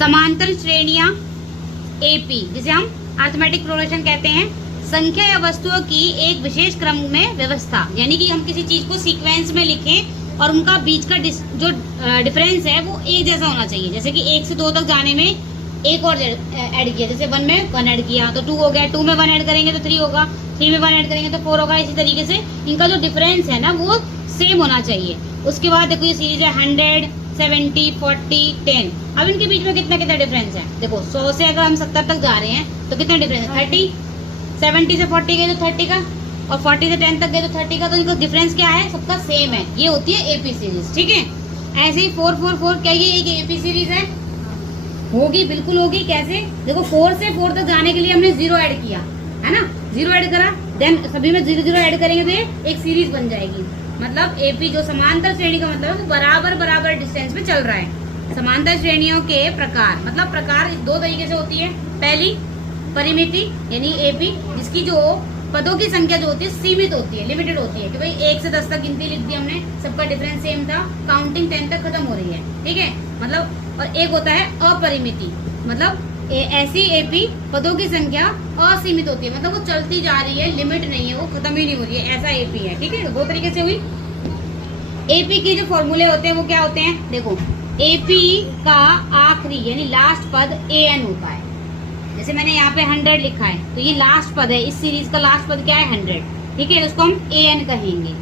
समांतर श्रेणियां एपी, जिसे हम अरिथमेटिक प्रोग्रेशन कहते हैं, संख्या या वस्तुओं की एक विशेष क्रम में व्यवस्था, यानी कि हम किसी चीज को सीक्वेंस में लिखें और उनका बीच का जो डिफरेंस है वो एक जैसा होना चाहिए। जैसे कि 1 से 2 तक जाने में एक और ऐड किया, जैसे 1 में 1 ऐड किया तो 2 हो गया, 2 में 1 ऐड करेंगे तो 3 होगा, 3 में 1 ऐड करेंगे तो 4 होगा। इसी तरीके से इनका जो डिफरेंस है ना वो सेम होना चाहिए। उसके बाद देखो ये सीरीज है 100, 70, 40, 10। अब इनके बीच में कितना कितना डिफरेंस है, देखो 100 से अगर हम 70 तक जा रहे हैं तो कितना डिफरेंस है, 30। 70 से 40 गए तो 30 का, और 40 से 10 तक गए तो 30 का, तो इनका डिफरेंस क्या है, सबका सेम है। ये होती है एपी सीरीज, ठीक है। ऐसे ही 4, 4, 4, क्या ये एक एपी सीरीज है? होगी, बिल्कुल होगी। कैसे, देखो 4 से 4 तक जाने के लिए हमने 0 ऐड किया है ना, 0 ऐड करा, देन सभी में 0 0 ऐड करेंगे तो ये एक सीरीज बन जाएगी। मतलब एपी जो समांतर श्रेणी का मतलब है बराबर बराबर डिस्टेंस पे चल रहा है। समांतर श्रेणियों के प्रकार, मतलब प्रकार 2 तरीके से होती है। पहली परिमिति यानी एपी, जिसकी जो पदों की संख्या जो होती है सीमित होती है, लिमिटेड होती है, कि भाई 1 से 10 तक गिनती लिख दी हमने, सबका डिफरेंस सेम था, काउंटिंग 10 तक खत्म हो रही है, ठीक है। मतलब और एक होता है अपरिमिति, मतलब ऐसी एपी पदों की संख्या असीमित होती है, मतलब वो चलती जा रही है, लिमिट नहीं है, वो खत्म ही नहीं हो रही है, ऐसा एपी है, ठीक है। 2 तरीके से हुई। एपी के जो फॉर्मूले होते हैं वो क्या होते हैं, देखो एपी का आखिरी यानी लास्ट पद an होता है। जैसे मैंने यहाँ पे 100 लिखा है तो ये लास्ट पद है, इस सीरीज का लास्ट पद क्या है, 100, ठीक है, उसको हम an कहेंगे।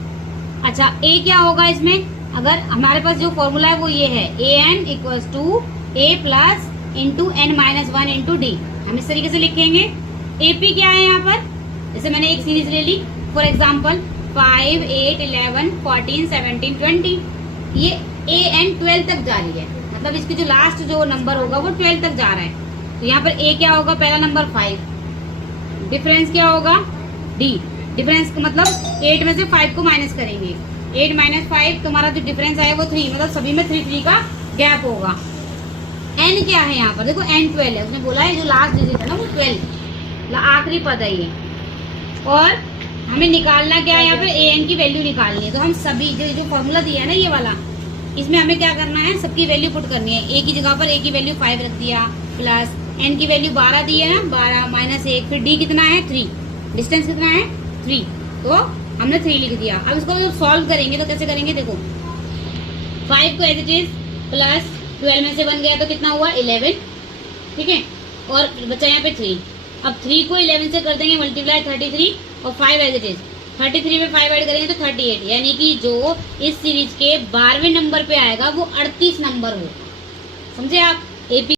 अच्छा a क्या होगा इसमें, अगर हमारे पास जो फॉर्मूला है वो ये है, an equals to a plus into n minus 1 into D, हम इस तरीके से लिखेंगे। एपी क्या है यहाँ पर, जैसे मैंने एक सीरीज ले ली, फॉर एग्जाम्पल 5, 8, 11, 14, 17, 20, ये an 12 तक जा रही है, मतलब इसकी जो लास्ट जो नंबर होगा वो 12 तक जा रहा है। तो यहाँ पर a क्या होगा, पहला नंबर 5, डिफरेंस क्या होगा d, डिफरेंस मतलब 8 में से 5 को माइनस करेंगे, 8 माइनस 5, तुम्हारा जो डिफरेंस आया वो 3, मतलब सभी में 3 3 का गैप होगा। n क्या है यहाँ पर, देखो n 12 है, उसने बोला है जो लास्ट डिजिट है ना वो 12, आखिरी पद है ये, और हमें निकालना क्या है यहाँ पर, an की वैल्यू निकालनी है। तो हम सभी जो फॉर्मूला दिया है ना ये वाला, इसमें हमें क्या करना है, सबकी वैल्यू पुट करनी है। a की जगह पर a की वैल्यू 5 रख दिया, प्लस n की वैल्यू 12 दी है ना, 12 माइनस 1, फिर d कितना है 3, डिस्टेंस कितना है 3, तो हमने 3 लिख दिया। अब इसको सॉल्व करेंगे तो कैसे करेंगे, देखो 5 को एज इट इज, प्लस 12 में से 1 गया तो कितना हुआ 11, ठीक है, और बचा यहाँ पे 3। अब 3 को 11 से कर देंगे मल्टीप्लाई 33, और 5 एज इट इज, 33 में 5 ऐड करेंगे तो 38, यानी कि जो इस सीरीज के 12वें नंबर पे आएगा वो 38 नंबर हो, समझे आप। एपी